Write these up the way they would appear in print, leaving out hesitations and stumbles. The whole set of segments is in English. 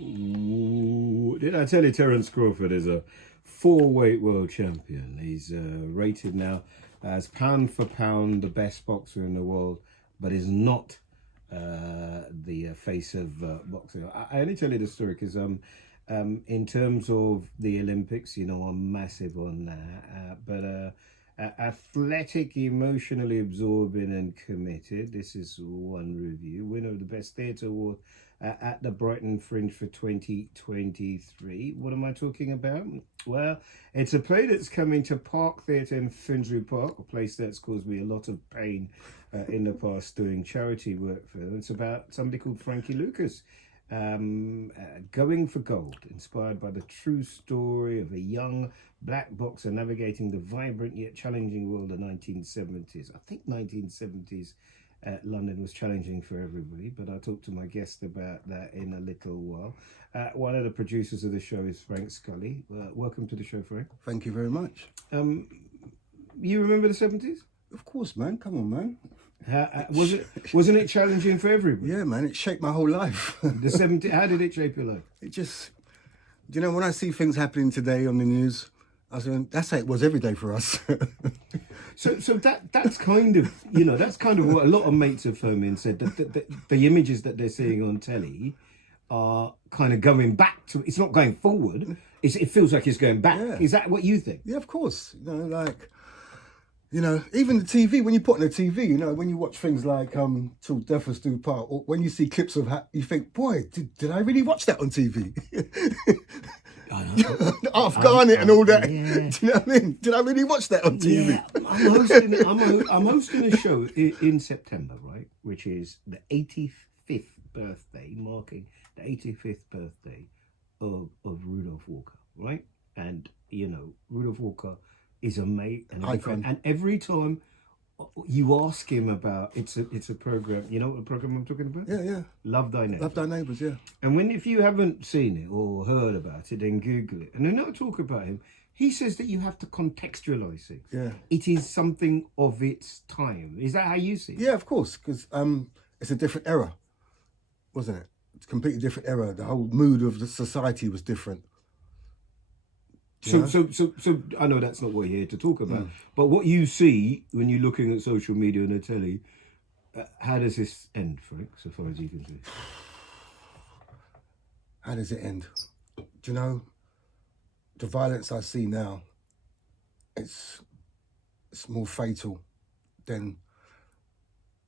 Ooh, did I tell you Terence Crawford is a 4-weight world champion? He's rated now as pound for pound the best boxer in the world, but is not the face of boxing. I only tell you the story because in terms of the Olympics, you know, I'm massive on that. But athletic, emotionally absorbing and committed. This is one review. Winner of the Best Theatre Award at the Brighton Fringe for 2023. What am I talking about? Well, it's a play that's coming to Park Theatre in Finsbury Park, a place that's caused me a lot of pain in the past doing charity work for them. It's about somebody called Frankie Lucas, going for gold, inspired by the true story of a young black boxer navigating the vibrant yet challenging world of 1970s. I think 1970s London was challenging for everybody, but I'll talk to my guest about that in a little while. One of the producers of the show is Frank Skully. Welcome to the show, Frank. Thank you very much. You remember the 70s? Of course, man. Come on, man. Wasn't it challenging for everybody? Yeah, man. It shaped my whole life. The 70s. How did it shape your life? It just, you know, when I see things happening today on the news, I say that's how it was every day for us. So that's kind of, you know, that's kind of what a lot of mates have phoned me and said that the images that they're seeing on telly are kind of going back to. It's not going forward. It feels like it's going back. Yeah. Is that what you think? Yeah, of course. You know, like. You know, even the TV, when you put on the TV, you know, when you watch things like Till Death Us Do Part, or when you see clips of you think, boy, did I really watch that on TV? Half Garnet and all that. Yeah. Do you know what I mean? Did I really watch that on TV? Yeah, I'm hosting a show in September, right? Which is the 85th birthday, marking the 85th birthday of Rudolph Walker, right? And, you know, Rudolph Walker is a mate and a friend. And every time you ask him about it's a program, you know what the program I'm talking about? Yeah. Love Thy Neighbours. Love Thy Neighbours, yeah. And if you haven't seen it or heard about it, then Google it. And then I talk about him. He says that you have to contextualise things. Yeah. It is something of its time. Is that how you see it? Yeah, of course, because it's a different era, wasn't it? It's a completely different era. The whole mood of the society was different. So I know that's not what you're here to talk about, but what you see when you're looking at social media and the telly, how does this end, Frank, so far as you can see? How does it end? Do you know, the violence I see now, it's more fatal than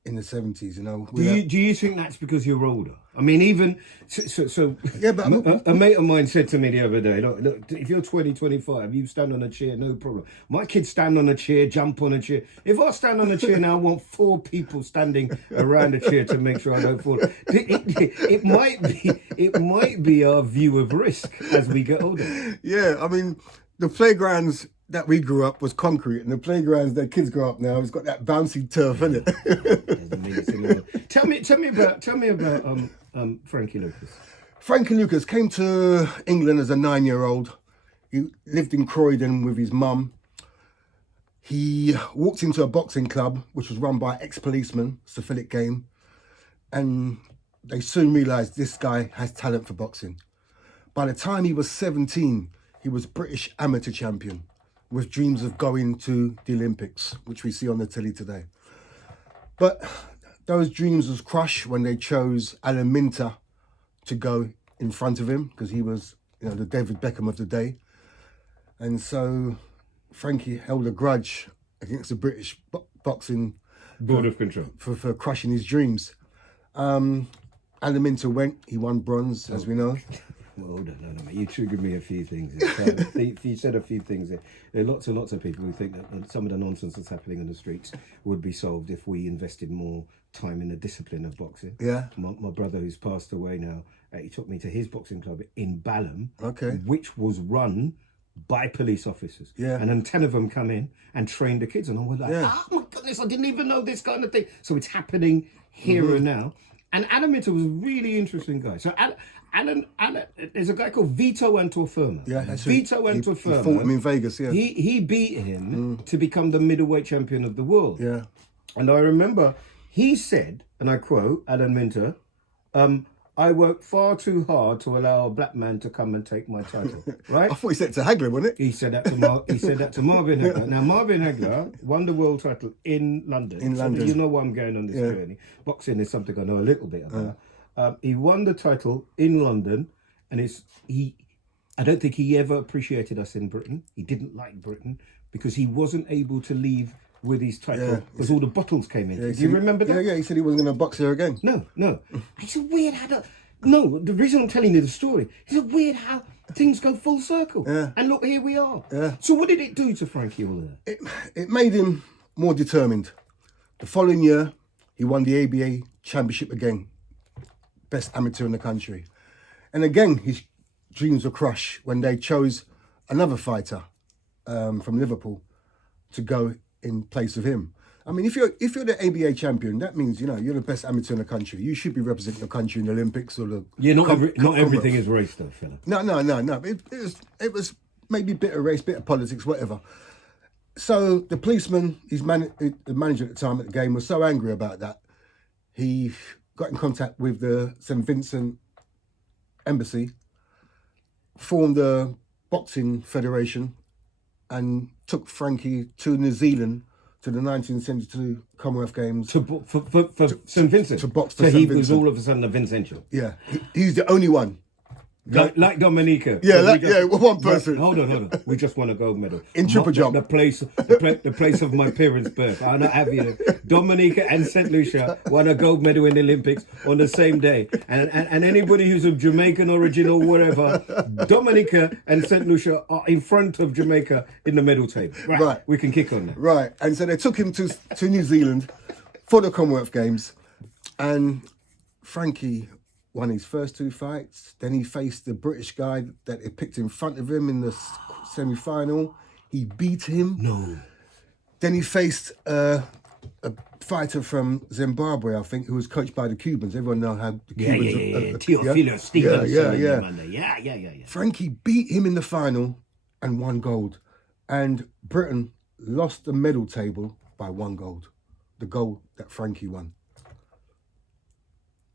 in the 70s, you know. Do you think that's because you're older? I mean, even so yeah, but a mate of mine said to me the other day, look, if you're 20, 25, you stand on a chair, no problem. My kids stand on a chair, jump on a chair. If I stand on a chair now, I want 4 people standing around the chair to make sure I don't fall. It might be our view of risk as we get older. Yeah, I mean, the playgrounds that we grew up was concrete, and the playgrounds that kids grow up now, it's got that bouncy turf in it. Tell me about Frankie Lucas. Frankie Lucas came to England as a 9-year-old. He lived in Croydon with his mum. He walked into a boxing club, which was run by ex-policemen, syphilitic game, and they soon realised this guy has talent for boxing. By the time he was 17, he was British amateur champion, with dreams of going to the Olympics, which we see on the telly today. But those dreams was crushed when they chose Alan Minter to go in front of him, because he was, you know, the David Beckham of the day. And so Frankie held a grudge against the British boxing board of control for crushing his dreams. Alan Minter went, he won bronze, as we know. Well, hold on, no, you triggered me a few things. You said a few things. There are lots and lots of people who think that some of the nonsense that's happening on the streets would be solved if we invested more time in the discipline of boxing. Yeah. My brother, who's passed away now, he took me to his boxing club in Balham, okay, which was run by police officers. Yeah. And then 10 of them come in and train the kids. And I was like, oh my goodness, I didn't even know this kind of thing. So it's happening here and now. And Alan Minter was a really interesting guy. So Alan, there's a guy called Vito Antuofermo. Yeah, that's Vito Antuofermo. He fought him in Vegas, yeah. He beat him to become the middleweight champion of the world. Yeah. And I remember he said, and I quote, Alan Minter, I worked far too hard to allow a black man to come and take my title. Right? I thought he said it to Hagler, wasn't it? He said that to Marvin Hagler. Now Marvin Hagler won the world title in London. In London. You know why I'm going on this journey. Boxing is something I know a little bit about. He won the title in London, and I don't think he ever appreciated us in Britain. He didn't like Britain because he wasn't able to leave with his title because all the bottles came in. Do you remember that? Yeah, he said he wasn't going to box here again. No. It's a weird how no, the reason I'm telling you the story is a weird how things go full circle. Yeah. And look, here we are. Yeah. So what did it do to Frankie all of that? It made him more determined. The following year, he won the ABA championship again. Best amateur in the country. And again, his dreams were crushed when they chose another fighter from Liverpool to go in place of him. I mean, if you're the ABA champion, that means you're the best amateur in the country. You should be representing your country in the Olympics or the. Yeah, not everything is race though, fella. No. It was maybe a bit of race, bit of politics, whatever. So the policeman, the manager at the time at the game, was so angry about that, he got in contact with the St. Vincent embassy, formed a boxing federation, and took Frankie to New Zealand to the 1972 Commonwealth Games. For St. Vincent? To box for so St. he Vincent. was all of a sudden a Vincential? Yeah, he's the only one. Like Dominica. Yeah, one person. Hold on. We just won a gold medal. In triple jump. The place of my parents' birth. I'm not having it. Dominica and St. Lucia won a gold medal in the Olympics on the same day. And anybody who's of Jamaican origin or whatever, Dominica and St. Lucia are in front of Jamaica in the medal table. Right. We can kick on that. Right. And so they took him to New Zealand for the Commonwealth Games. And Frankie won his first two fights. Then he faced the British guy that he picked in front of him in the semi-final. He beat him. No. Then he faced a fighter from Zimbabwe, I think, who was coached by the Cubans. Everyone knows how the Cubans... Teofilo Stevens. Yeah. Frankie beat him in the final and won gold. And Britain lost the medal table by one gold. The gold that Frankie won.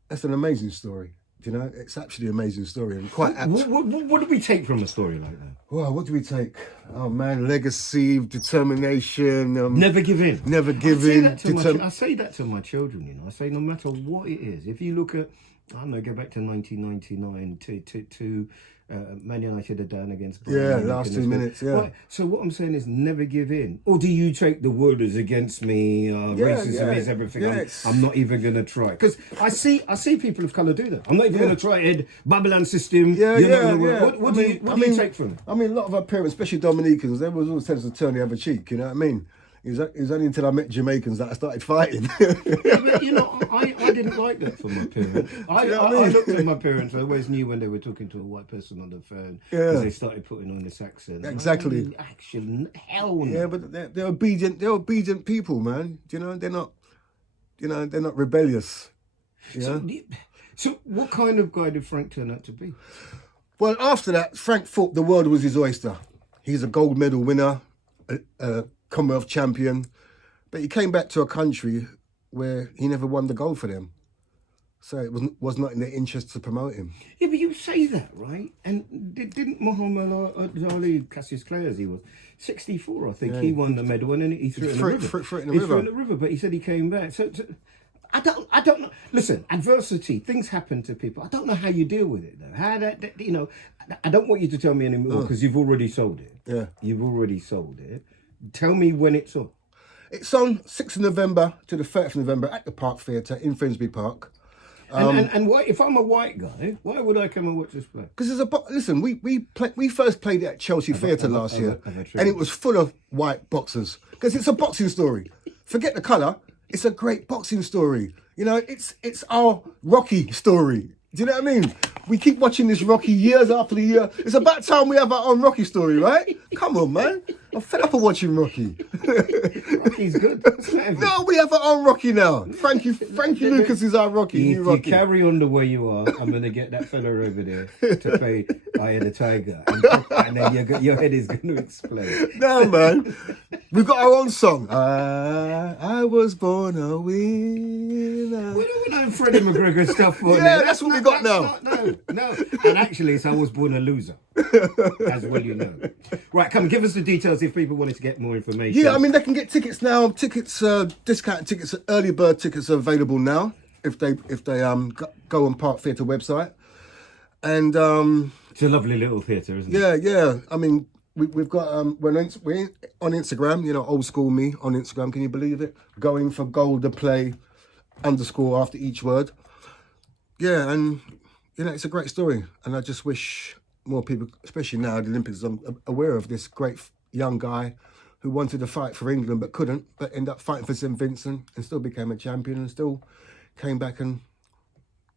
That's an amazing story. It's actually an amazing story and quite apt. What do we take from a story like that? Well, what do we take? Oh man, legacy, determination. Never give in. Never give in. I say that to my children. I say no matter what it is. If you look at, I don't know, go back to 1999 to Man United are down against Brighton. Yeah, last 2 minutes, yeah. Right. So what I'm saying is never give in. Or do you take the word as against me, racism is everything, I'm not even going to try. Because I see people of colour do that. I'm not even going to try Ed, Babylon system. What do you take from it? I mean, a lot of our parents, especially Dominicans, they was always telling us to turn the other cheek, you know what I mean? It was only until I met Jamaicans that I started fighting. But, I didn't like that from my parents. I looked at my parents. I always knew when they were talking to a white person on the phone because they started putting on this accent. Exactly. Action, hell no. Yeah, but they're obedient. They're obedient people, man. They're not rebellious. So what kind of guy did Frank turn out to be? Well, after that, Frank thought the world was his oyster. He's a gold medal winner, a Commonwealth champion, but he came back to a country where he never won the gold for them. So it was not in their interest to promote him. Yeah, but you say that, right? And didn't Muhammad Ali Cassius Clay, as he was, 64, I think, he won the medal and then he threw it in the river. Threw it in the river, but he said he came back. So I don't know. Listen, adversity, things happen to people. I don't know how you deal with it, though. How I don't want you to tell me anymore because you've already sold it. Yeah. You've already sold it. Tell me when it's on. It's on 6th of November to the 30th of November at the Park Theatre in Finsbury Park. And why, if I'm a white guy, why would I come and watch this play? Because listen, we first played it at Chelsea Theatre last year, and it was full of white boxers. Because it's a boxing story. Forget the colour. It's a great boxing story. It's our Rocky story. Do you know what I mean? We keep watching this Rocky years after the year. It's about time we have our own Rocky story, right? Come on, man. I'm fed up of watching Rocky. Rocky's good. No, we have our own Rocky now. Frankie Lucas is our Rocky. If you carry on the way you are, I'm going to get that fella over there to play Eye of the Tiger. And then your head is going to explode. No, man. We've got our own song. I was born a winner. We're doing Freddie McGregor stuff for Yeah, that's what we got now. No. And actually, it's I was born a loser. As well, you know. Right, come give us the details if people wanted to get more information. Yeah, I mean, they can get tickets now. Tickets, discount tickets, early bird tickets are available now if they go on Park Theatre website. And it's a lovely little theatre, isn't it? yeah. I mean, we've got we're on Instagram. You know, old school me on Instagram. Can you believe it? Going for goal to play _ after each word. Yeah, and you know, it's a great story, and I just wish more people, especially now the Olympics, are aware of this great young guy who wanted to fight for England but couldn't, but ended up fighting for St Vincent and still became a champion and still came back and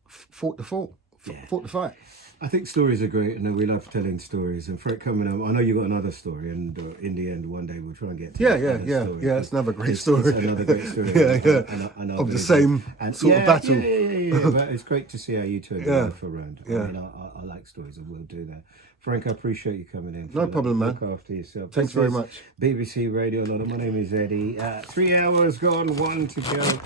fought the fight. I think stories are great, and we love telling stories. And Fred coming up, I know you got another story, and in the end, one day we'll try and get to Yeah. It's another great story. It's another great story. Yeah. Of the same sort of battle. Yeah. But it's great to see how you turn your life around. Yeah. I mean, I like stories, and we'll do that. Frank, I appreciate you coming in. No problem, man. Look after yourself. Thanks very much. BBC Radio London. My name is Eddie. 3 hours gone, 1 to go.